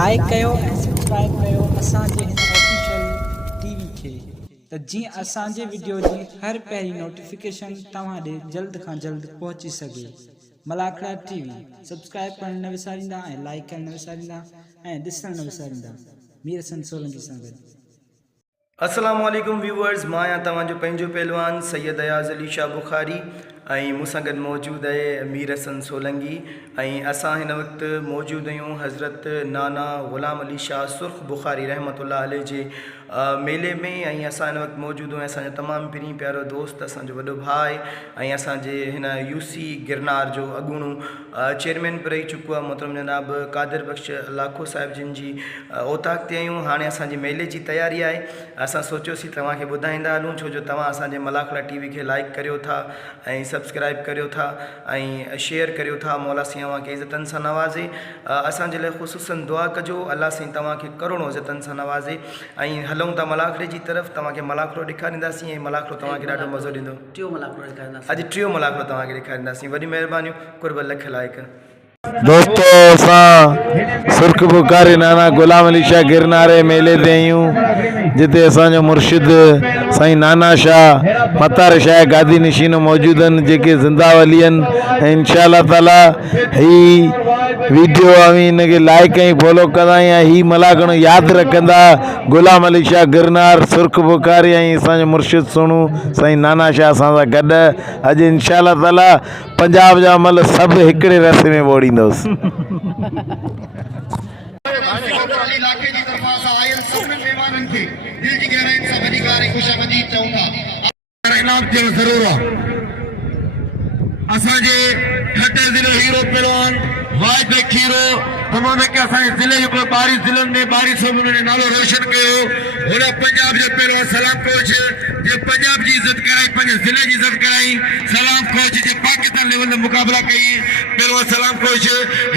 Like कयो ऐं subscribe कयो असांजे हिन ऑफिशियल टीवी खे त जीअं असांजे वीडियो जी हर पहिरीं नोटिफिकेशन तव्हां ॾे जल्द खां जल्द पहुची सघे। मलाखड़ा टीवी सब्सक्राइब करण न विसारींदा ऐं लाइक करण न विसारींदा ऐं ॾिसण न विसारींदा। मीर हसन सोलंकी सां गॾु। अस्सलामु अलैकुम व्यूअर्स, मां आहियां तव्हांजो पंहिंजो पहलवान सैयद अयाज़ अली शाह बुखारी ऐं मूंसां गॾु मौजूदु आहे मीर हसन सोलंकी ऐं असां हिन वक़्तु मौजूदु आहियूं हज़रत नाना ग़ुलाम अली शाह सुर्ख बुखारी रहमतुल्लाह अलैह जे मेले में। ऐं असां हिन वक़्तु मौजूदु आहियूं असांजो तमामु पहिरीं प्यारो दोस्त असांजो वॾो भाउ आहे ऐं असांजे हिन यूसी गिरनार जो अॻूणो चेयरमैन बि रही चुको आहे मोहतरम जनाब कादिर बख़्श लाखो साहिब जिन जी औताक़ ते आहियूं। हाणे असांजे मेले जी तयारी आहे। असां सोचियोसीं तव्हांखे ॿुधाईंदा हलूं छो जो तव्हां असांजे मलाखड़ा टीवी खे लाइक करियो था ऐं सब्सक्राइब करियो था ऐं शेयर करियो था। मौला साईं तव्हांखे इज़तनि सां नवाज़े। असांजे लाइ ख़ुसूसन दुआ कजो अल्लाह साईं तव्हांखे करोड़ो इज़तनि सां नवाज़े। ऐं हलूं था मलाखड़े जी तरफ़, तव्हांखे मलाखड़ो ॾेखारींदासीं ऐं मलाखड़ो तव्हांखे ॾाढो मज़ो ॾींदो। अॼु टियों मलाखड़ो तव्हांखे ॾेखारींदासीं। वॾी महिरबानियूं, कुर्ब लख लाइक। दोस्तों असां सुर्ख बुखारी नाना ग़ुलाम अली शाह गिरनारे मेले ते आहियूं जिते असांजो मुर्शिद साईं नाना शाह मतार शाह गादी नशीन मौजूद आहिनि जेके ज़िंदा वली आहिनि ऐं इंशा अल्लाह ताला ही वीडियो हिनखे लाइक ऐं फॉलो कंदा ऐं ही मलाखड़ो यादि रखंदा। ग़ुलाम अली शाह गिरनार सुर्ख बुखारी ऐं असांजो मुर्शिद सोनू साईं नाना शाह असां सां गॾु अॼु इंशा अल्लाह ताला पंजाब जा मल सभु हिकिड़े रस्ते में ॿोड़ींदोसि। असांजे ठट्टर ज़िले हीरो पहलवान वाहिद खीरो तमामु के असांजे ज़िले जो ॿारहं ज़िलनि में 1200 में नालो रोशन कयो। हुन पंजाब जो पहलवान सलाम कोच जे पंजाब जी इज़त कराई, पंहिंजे ज़िले जी इज़त कराई। सलाम कोच जे पाकिस्तान लेवल में मुक़ाबला कई। पहलवान सलाम कोच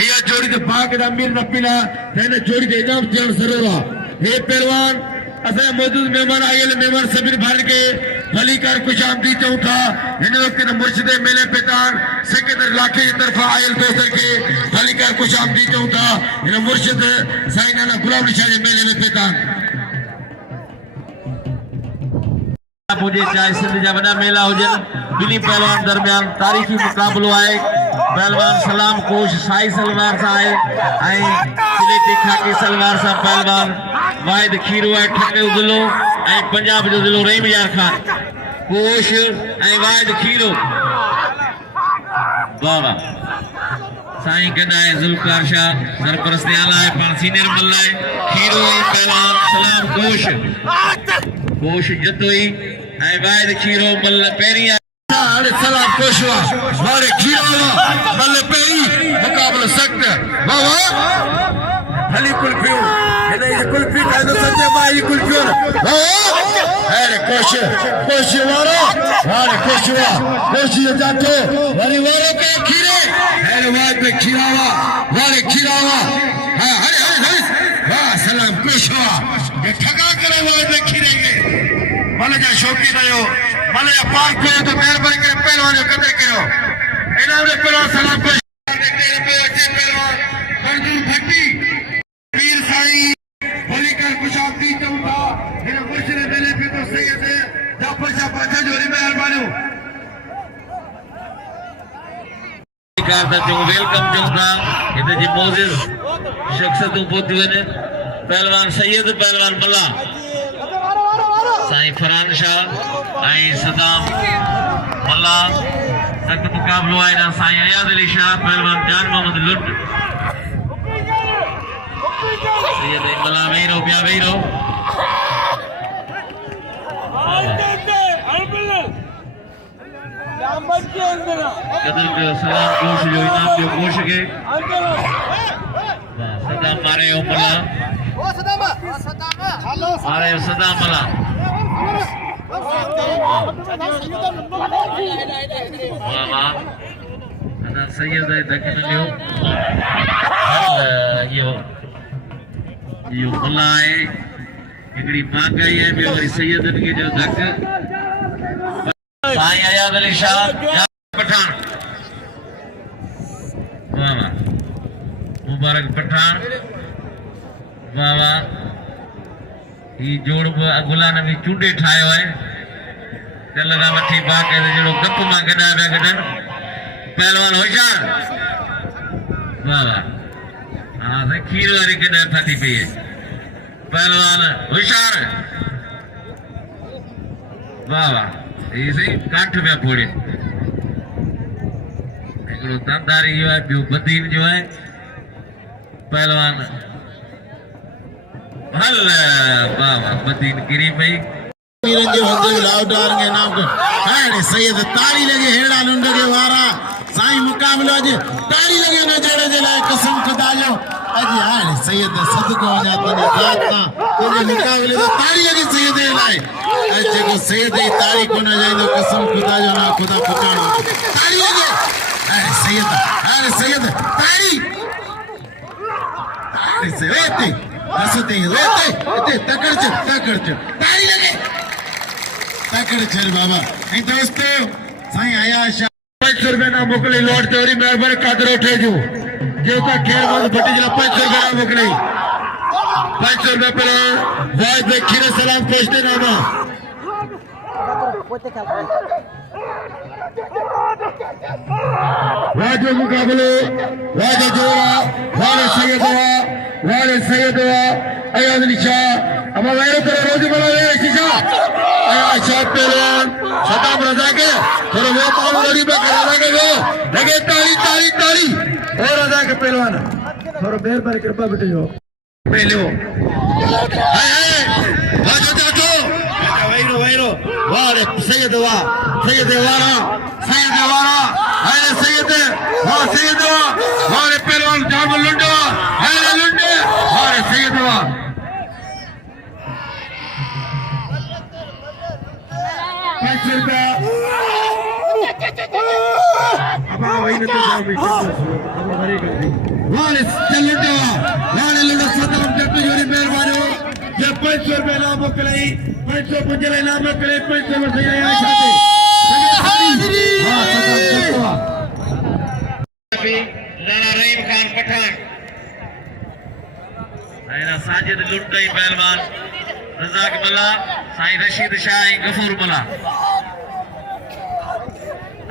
हीअ जोड़ी ते पाक दा अमीर न पिला त हिन जोड़ी ते इनाम थियणु ज़रूरु आहे। हे पहलवान असां मौजूद मेहमान आयल मेहमान सभिनी भाउरनि खे भली कर खुश आमदी चऊं था। हिन वक़्तु मुर्शिद मेले पेतान सेक्रेटरी इलाके जी तरफ़ां आयल दोस्तनि खे भली कर खुश आमदी चऊं था। हिन मुर्शिद साईं नाना ग़ुलाम अली शाह जे मेले में पेतान मुझे चाहे सिंध जा वॾा मेला हुजनि, ॿिन्ही पहलवान दरमियान तारीख़ी मुक़ाबिलो आहे। पहलवान सलाम कोश साई सलवार सां आहे ऐं सिलेटी खाकी सलवार सां पहलवान वाहिद खीरो आहे ठट्टे ज़िलो ऐं पंजाब जो ज़िलो रहीम यार खान कोश ऐं वाहिद खीरो। वाह वाह साईं गॾु आहे ज़ुल्फ़कार शाह सरपरस्त आला आहे पाण सीनियर मल्ल आहे। खीरो पहलवान सलाम कोश जतोई ऐं वाहिद खीरो मल्ल पहिरीं सलाम कोशवा वारे खीरो मल्ल पहिरीं मुक़ाबिलो सख़्त। वाह वाह हली कुल्फियूं हिन जी कुल्फी ठाहींदो संजय माई कुल्फियूं। अरे कोश वारो वारे कोशवा कोशी जातो वरी वारो के खीरे अरे वाह पे खीरावा वारे खीरावा हां हरे हरे वाह सलाम कोशवा ये ठगा करे वारे पे खीरे के मन जा शौकीन आयो मन जा पाक कयो तो मेहरबानी करे पहलवान जो कदर करो। इनाम दे पहलवान सलाम कोश पहलवान मंजूर भट्टी वीर साईं भली कर खुश आमदी चऊं था। हिन मुर्शिद मेले पे तो सैयद जाफर शाह पाछा जोरी मेहरबानी वेलकम चऊं था। हिते जी मोज़िज़ शख्सियतूं पहुतियूं आहिनि। पहलवान सैयद पहलवान मल्ला साईं फरहान शाह ऐं सदाम मल्ला सख़्त मुक़ाबिलो आहे। साईं अयाज़ अली शाह पहलवान जान मोहम्मद लुट सैयद मल्ला वेही रहो पिया वेही रहो। कदर कयो सलाम कोश जो इनाम जो कोश के सदाम मारे हो मल्ला मारे सदाम मल्ला वाह वाह अना सैयद दखन लियो यो मल्ला है हिकड़ी पाकाई है ॿियो वरी सैयदनि खे जो धक। साईं अयाज़ अली शाह पठान वाह वाह मुबारक पठान वाह वाह ही जोड़ गुलान भी चूंडे ठायो है दिल का मठी बाके जो गप मां गडा पे गडन पहलवान होशियार वाह वाह हां से खीर वाली गडा फटी पई है पहलवान होशियार वाह वाह ये सही काठ पे फोड़े एकड़ो दंदारी जो है बियो बदीन जो है पहलवान हल वाह वाह बदीन गिरी पई वीरन जो हद लाउडार के नाम को हाणे सैयद ताली लगे हेड़ा लुंड के वारा साईं मुकाबलो अज ताली लगे न जेड़े जे लाए कसम खुदा जो अज हाणे सैयद सदको वञा तने जाता तो मुकाबले तो ताली लगे सैयद लाए अज जेको सैयद ई ताली को न जाइंदो कसम खुदा जो ना खुदा पकाणो ताली लगे हाणे सैयद ताली सैयद हसते वेते तकड़ ताली लगे तकड़ चल बाबा ऐ दोस्तों साईं आया 500 रुपए ना मोकले लौट तेरी मेहरबानी कादर उठे जो का खेल मत फटी जला 500 रुपए ना मोकले 500 रुपए पर वाइद में खीरे सलाम पहुंचते नामा वाजो मुकाबले वाजो जोड़ा वाले सैयद अयाज निशा अब वैरो करे रोज बना ले शिशा आया शाह पहलवान सदाम रजा के थोड़ा वो पाव लड़ी में करा लगे वो लगे ताली और रजा के पहलवान थोड़ा बेर पर कृपा बेटे जो पहले हो हाय वाजो जातो वैरो वाले सैयद वारा हाय सैयद वाले पहलवान जाम लुंडो हाय लुंडे वाले सैयद मेहरबानी 500 रुपए ना मोकलाई 500 पुंजले ना मोकले 500 में सही आया छाते लाला रहीम खान पठान आइना साजिद लुंडई पहलवान रजाक मल्ला साईं रशीद शाह गफूर मल्ला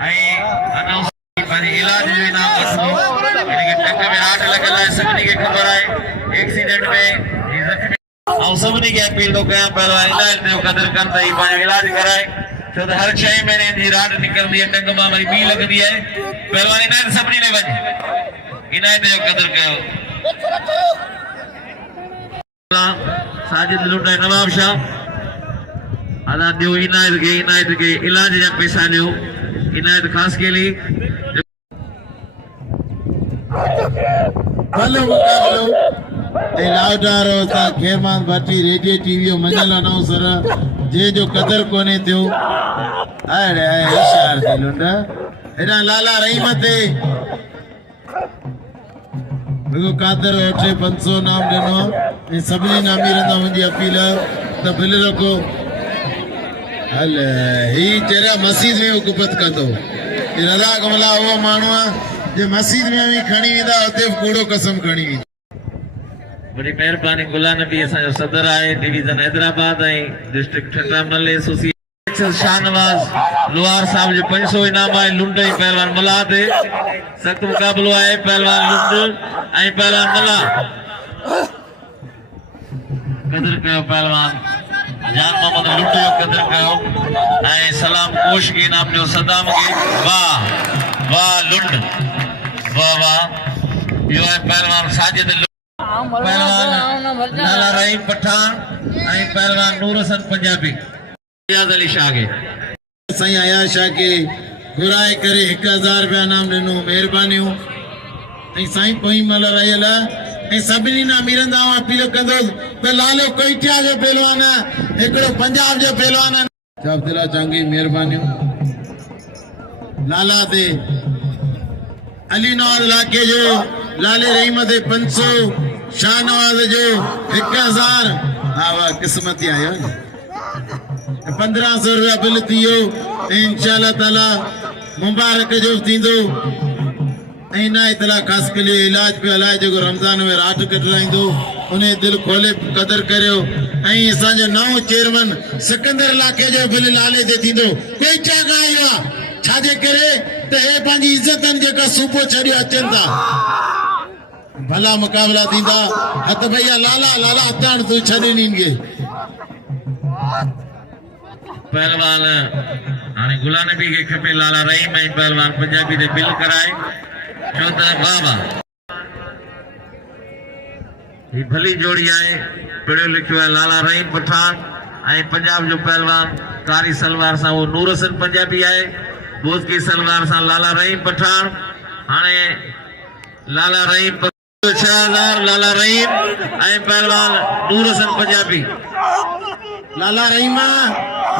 आई अनाउंस पर इलाज जो इनाम वठो इनके टंग में हाथ लगल है सभी के खबर है एक्सीडेंट में जख्मी और सभी के अपील तो कया पहलवान इलाज देव कदर करता ही पाए इलाज कराए तो हर 6 महीने जी रात निकलदी है टंग में मरी बी लगदी है पहलवान इनायत सभी ने वज इनायत देव कदर कयो साजिद लुंडा नवाब शाह अदा दियो इनायत के इलाज जा पैसा लियो इनायत खास के लिए भलो मुकाबलो ए लाउडारो ता खेरमान भाटी रेडियो टीवी मंजल अनाउंसर जे जो कदर कोने थियो अरे इशार दे लुंडा एना लाला रहीमते बिगो कादर ओठे 500 नाम देनो ए सबनी नामी रंदा मुंजी अपील त बिल रखो हल ही तेरा मस्जिद में हुकूमत कंदो ए रजा कमला वो मानवा जे मस्जिद में भी खणी विदा उते कूड़ो कसम खणी वी बड़ी मेहरबानी गुलाम नबी असा जो सदर आए डिवीजन हैदराबाद आई डिस्ट्रिक्ट ठट्टामल एसोसिएशन शाहनवाज लोहार साहब जो 500 इनाम आए लुंडई पहलवान मला ते सख्त मुकाबलो आए पहलवान लुंड आई पहलवान मला कदर कयो पहलवान जान मोहम्मद लुंड जो कदर कयो आई सलाम कोश के नाम जो सदाम के वाह लुंड वाह यो है पहलवान साजिद पहलवान लाला रहीम पठान आई पहलवान नूर हसन पंजाबी इजाज अली शाह के साईं आया शाह के घुराए करे 1000 रुपया नाम देनो मेहरबानियों ऐं साईं पोई मल रहियल ऐं सभिनी ना मिरंदा अपील कंदो त लालो कोइटिया जो पहलवान एकड़ो पंजाब जो पहलवान अब्दुल्ला चांगी मेहरबानियों लाला दे अली नवाज लाके जो लाले रहीम दे 500 शाह नवाज जो 1000 हा वाह किस्मती आयो 1500 रुपया बिल थियो इंशाअल्लाह ताला मुबारक जो थींदो ऐं ना इतला खास के लिए इलाज पे हलाए जो रमजान में रात कटराइंदो उन्हें दिल खोले कदर करियो ऐं असांजो नओं चेयरमैन सिकंदर इलाइक़े जो बिल नाले ते थींदो कोई चा ॻाल्हि आहे छाजे करे त हे पंहिंजी इज़तनि जेका सूबो छॾियो अचनि था भला मुक़ाबला थींदा हथ भैया लाला लाला हथाण तूं छॾे ॾींगे पहलवान हाणे गुलाम नबी खे खपे लाला रहीम ऐं पहलवान पंजाबी ते बिल कराए छो त वाह वाह ही भली जोड़ी आहे पढ़ियो लिखियो आहे लाला रहीम पठान ऐं पंजाब जो पहलवान कारी सलवार सां वो नूर हसन पंजाबी आहे बोज़की सलवार सां लाला रहीम पठान हाणे लाला रहीम 6000 लाला रहीम ऐं पहलवान नूर हसन पंजाबी लाला रहीमा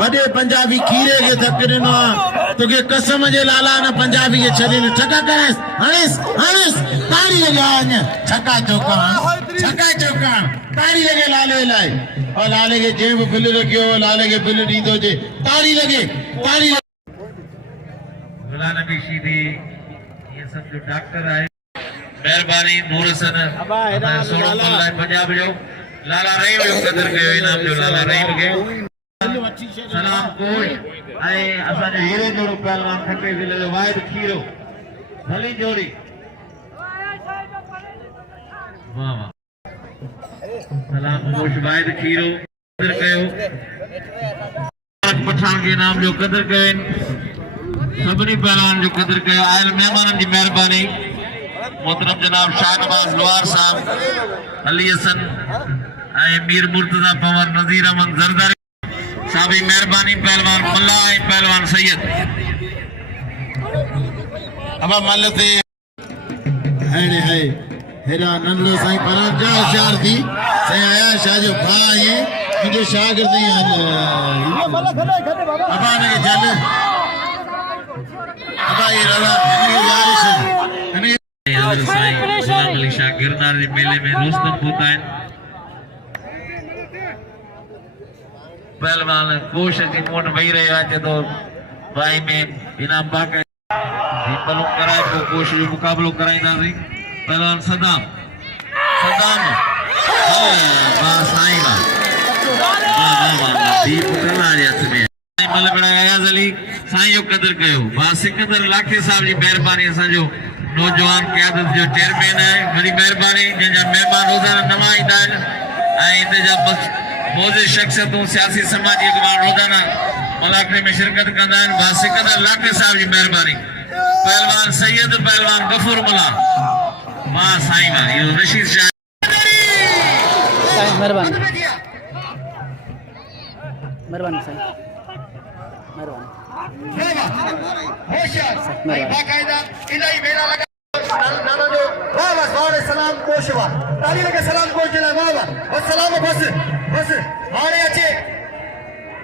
वॾे पंजाबी खीरे खे थक ॾिनो आहे तोखे कसम जे लाला न पंजाबी खे छॾे ॾिनो छका कराइस हणिस हणिस ताड़ी लॻाए छका चौका ताड़ी लॻे लाले लाइ और लाले खे जंहिं बि बिल रखियो लाले खे बिल ॾींदो जे ताड़ी लॻे ताड़ी गुलाम नबी शीदी ये सब जो डॉक्टर है मेहरबानी नूर हसन सोनू पंजाब जो लाला रहीम जो कदर कयो इनाम जो लाला रहीम के सलाम कोई ऐं असांजो हीरे जोड़ो पहलवान खटे ज़िले जो वाहिद खीरो भली जोड़ी वाह वाह सलाम कोश वाहिद खीरो कदर कयो पठान के इनाम जो कदर कयो सभिनी पहलवान जो कदर कयो आयल महिमाननि जी महिरबानी मोहतरम जनाब शाहनवाज लोहार साहब अली हसन ऐं मीर मुर्तजा पवन नज़ीर अहमद ज़रदारी साहब जी महिरबानी पहलवान मल्ला ऐं पहलवान सैयद अब मल ते हेड़े है हेरा नंढो साईं पराग जा होशियार थी साईं आया शाह जो भाउ आहे मुंहिंजो शागिर्द ई अबा ने जल अबा ये रवा हिनखे यारिश साईं गुलाम अली शाह गिरनार जे मेले में रुस्तम पहुता आहिनि पहलवान कोश जी मोट वही रहियो आहे चए थो भाई में इनाम बाक़ी पलो कराए पोइ कोश जो मुक़ाबलो कराईंदासीं पहलवान सदाम वाह साईं वाह दीप कला जे हथ में मल बेड़ा अयाज़ अली साईं जो कदर कयो वाह सिकंदर लाखे साहब जी महिरबानी असांजो नौजवान क़यादत जो चेयरमैन है वरी महिरबानी जंहिंजा महिमान रोज़ाना नवां ईंदा आहिनि ऐं हिते जा मौज़े शख़्सियतूं सियासी समाजी अॻवान रोज़ाना मुलाक़े में शिरकत कंदा आहिनि भाउ सिकंदर लाखे साहब जी महिरबानी पहलवान सैयद पहलवान गफूर मुला वाह साईं वाह इहो रशीद शाह महिरबानी महिरबानी साईं महिरबानी बाकायदा इलाही मेला लगा नाना जो वाह वाह वाह सलाम कोशवा ताली लगे सलाम कोश जे वाह वाह और सलाम बस हाणे अचे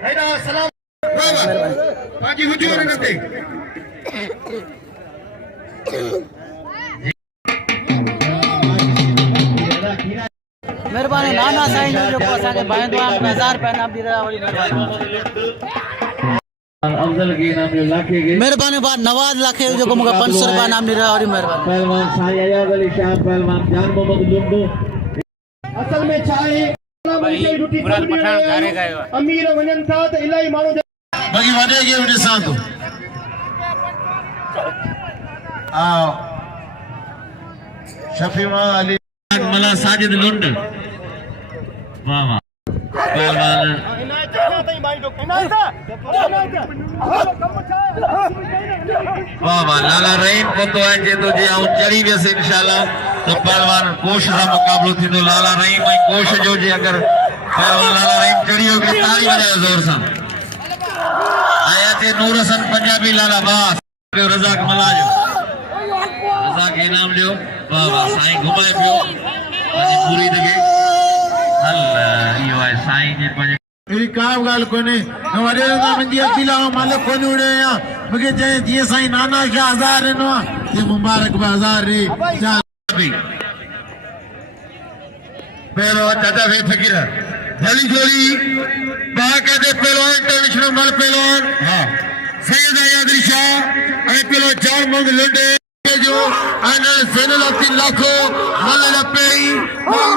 हेडा सलाम वाह वाह बाकी हुजूर न ते महिरबानी नाना साईं जो जेको असांखे बाईंदो आहे 1000 रुपया इनाम ॾींदा वरी अफजल के नाम जो लाखे के महिरबानी बाद नवाज लाखे जो मूंखे 500 रुपया इनाम ॾींदा वरी महिरबानी पहलवान साईं अयाज़ अली शाह पहलवान जान मोहम्मद लुंडो असल में छा आहे मुराद पठान घरे गयो अमीर वञनि था त इलाही माण्हू बाक़ी वॾे खे बि ॾिसां थो आओ शफीमा अली मला साजिद लुंड वाह वाह पहलवान वाह वाह लाला रहीम पतो है जे तो जे आऊं चढ़ी वियसि इंशाल्लाह तो पहलवान कोश सां मुक़ाबलो थींदो लाला रहीम ऐं कोश जो जे अगर पहलवान लाला रहीम चढ़ी वियो कि ताली वॼायो ज़ोर सां आया ते नूर हसन पंजाबी लाला वाह रज़ाक मला जो रज़ाक इनाम ॾियो वाह वाह साईं घुमाए पियो पंहिंजी मुरीद खे हल इहो आहे साईं जे पंहिंजे अहिड़ी का बि ॻाल्हि कोन्हे वॾे मुंहिंजी अकीला मालिक कोन उड़ियो आहियां मूंखे चई जीअं साईं नाना शाह 1000 ॾिनो आहे तीअं मुबारक बि 1000 ॾे पहिरों चाचा खे फ़क़ीर भली जोड़ी बाक़ायदे पहलवान इंटरनेशनल मल पहलवान हाँ सैयद अयाज़ अली शाह ऐं पहलवान जान मोहम्मद लुंडे जो आनल ज़ैनुल अब्दीन लाखो मल न पहिरीं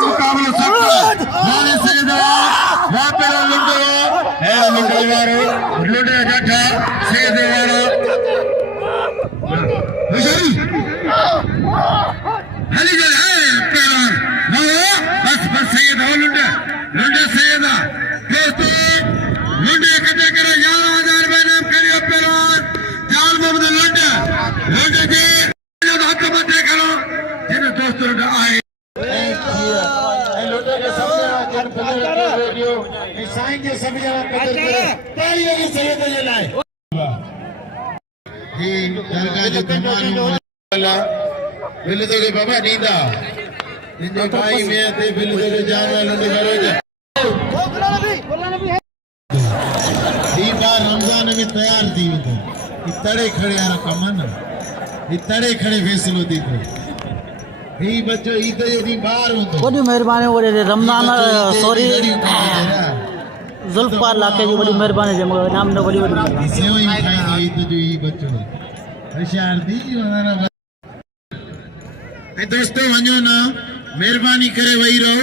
मुक़ाबलो वारो लुंडे जठा सैयद वारो हली जल है पहलवान बस बस सैयद हो लुंडे सैयदा दोस्तों लुंडे इकट्ठे करो 11,000 रुपए नाम करियो पहलवान जान मोहम्मद लुंडे जी हक मथे करो जिन दोस्तों आए साईं जे सभी जना कदर करो ताली लगी सैयद जे लाए ही दरगाह जो धमालो अल्लाह बिल तो के बाबा नींदा जिंदो भाई में ते बिल तो के जान लंडे करो जा ही बार रमजान में तैयार थी तो इतड़े खड़े यार कमन इतड़े खड़े फैसलो थी तो ही बच्चो ईद जी बार होतो बड़ी मेहरबानी हो रे रमजान सॉरी जुल्फार लाके जी बड़ी मेहरबानी जे मगर नाम न बड़ी सेव ही खाई ईद जो ही बच्चो होशियार थी हमारा ए दोस्तों वञो ना मेहरबानी करे वही रहो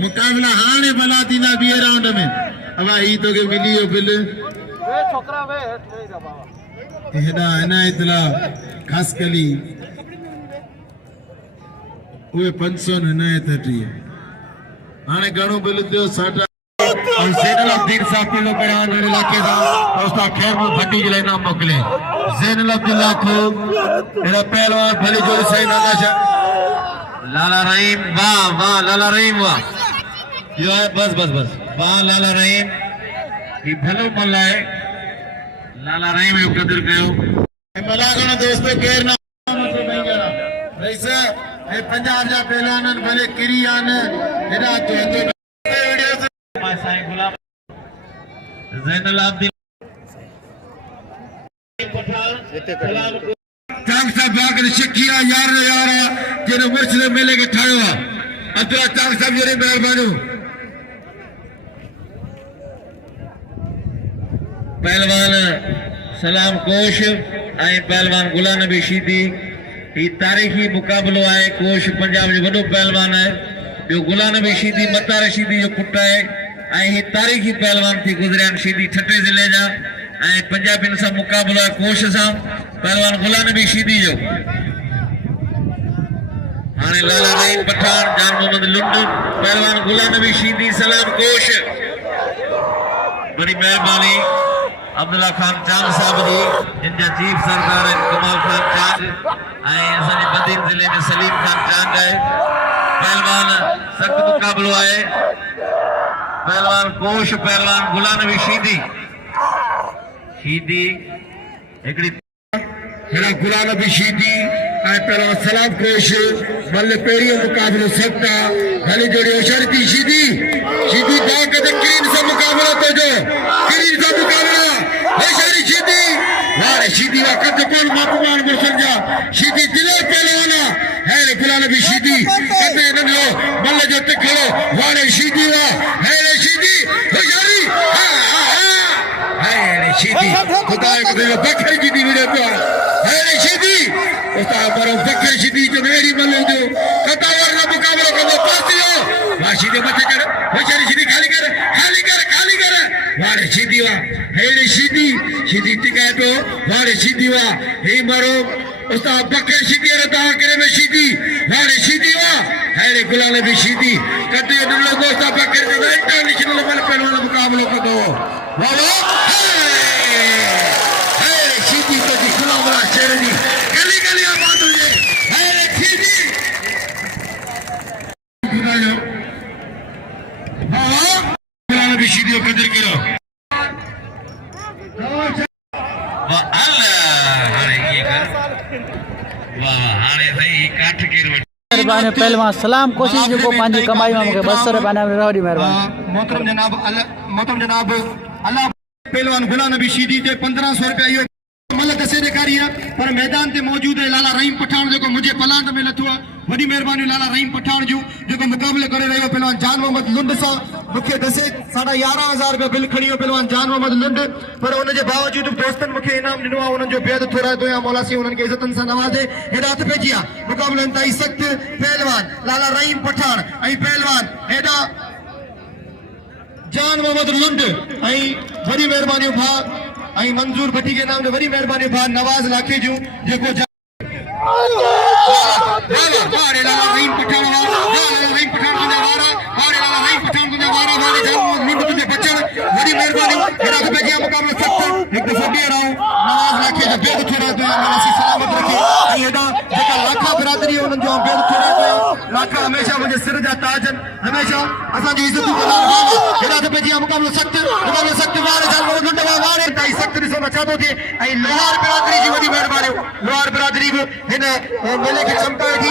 मुकाबला हाणे भला थींदा 2 राउंड में अवा ही तो के मिलियो बिल छोकरा वे हेडा है ना इतला खास कली उहे 500 न 30 हाणे घणो बिल दियो 60 और ज़ैनुलब्दीन साहब किलो करान मेरे इलाके दा दोस्ता खैर में भट्टी जिले नाम मोकले ज़ैनुलब्दीन लाखो मेरा पहलवान भली जोड़ी सही नानाशा लाला रहीम वाह वाह लाला रहीम वाह यो है बस बस बस वाह लाला रहीम ये भलो मल्लाए लाला रहीम यो कदर कयो मलागण दोस्तों केर ना मथे भई ऐसा ए पंजाब जा पहलवानन भले किरी आन एडा तो वीडियो साईं गुलाम ज़ैनुलब्दीन चांग साहब बाकर शिकिया यार जेनो मुर्शिद मेले के ठायो अब्दुल्ला चांग साहब जरे मेहरबानी पहलवान सलाम कोश ऐं पहलवान गुलाम नबी शीदी ही तारीखी मुकाबलो है कोश पंजाब जो वडो पहलवान है जो गुलाम नबी शीदी मता रशीदी जो पुट है ऐं ही तारीखी पहलवान थी गुजरियान शीदी ठटे जिले जा ऐं पंजाबिन सां मुकाबलो है कोश सां पहलवान गुलाम नबी शीदी जो हाणे लाला रहीम पठान जान मोहम्मद लुंड पहलवान गुलाम नबी शीदी सलाम कोश बड़ी मेहरबानी अब्दुल्ला खान चांद साहब जी जिनका चीफ सरकार है कमाल खान चांद असांजे बदीन जिले में सलीम खान चांद है पहलवान सख्त मुकाबलो है पहलवान कोश पहलवान गुलाम नबी शीदी हिकड़ी हेड़ा गुलाम नबी शीदी पहलवान सलाम कोश बल्ले पेरियो मुकाबलो सकता भले जोड़ी होशियारी शीदी दा कदे किरीन से मुकाबला तो जो किरीन से मुकाबला होशियारी शीदी वारे शीदी वा कद कोन मापुमान मुसंजा शीदी दिले पहलवाना है गुलाम नबी शीदी कदे नलो बल्ले जो ते खड़ो वारे शीदी वा है शीदी होशियारी है शीदी खुदा के दिल बखर की दी वीडियो पे है शीदी उस्ता बरो बखर शीदी जो मेरी बल्ले जो कदा वाला मुकाबला को पासियो वा शीदी मत कर होशियारी शीदी खाली कर वारे शीदी वा है शीदी टिकाए तो वारे शीदी वा हे मारो उस्ता बखर शीदी रता करे में शीदी वारे शीदी वा है गुलाम नबी शीदी कदे नलो दोस्ता बखर जो इंटरनेशनल लेवल पहलवान मुकाबला को दो वाह शीदी को दी गुलाम वाला शेरनी गली आबाद हो जाए है शीदी खुदा जो हां गुलाम नबी शीदी को कदर करो वाह अल्लाह हाणे ये कर वाह हाणे सही काठ के मेहरबानी पहलवान सलाम कोशिश जो को पांजी कमाई में मुके 200 रुपया ना रहडी मेहरबानी मोहतरम जनाब अल्लाह पहलवान गुलाम नबी शीदी जे 1500 रुपया यो मल दसे ॾेखारी है पर मैदान ते मौजूद है लाला रहीम पठान जो मुझे पलांट में लथो वडी मेहरबानी लाला रहीम पठान जो मुकाबले करे रहियो पहलवान जान मोहम्मद लुंड सां मुखे दसे 11,500 रुपया बिल खणी पहलवान जान मोहम्मद लुंड पर उन जे बावजूद दोस्तन मुखे इनाम दिनो आ उन जो बेद थोरा तो या मौलासी उन के इज्जतन सां नवाजे हेडा हथ पेजिया मुकाबले इंतहाई सख्त पहलवान लाला रहीम पठान ऐं पहलवान हेडा जान मोहम्मद लुंड ऐं वॾी महिरबानी भा ऐं मंजूर भट्टी के नाम ते वॾी महिरबानी भा नवाज़ लाखे जूं जेको हमेशा मुझे सिर जा ताज हमेशा असांजी इज़तूं मुक़ाबिलो सख़्त सख़्त ॾिसो न छा थो थिए ऐं लोहार बिरादरी जी वॾी महिरबानी लोहार बिरादरी बि हिन मेले खे चमकाए थी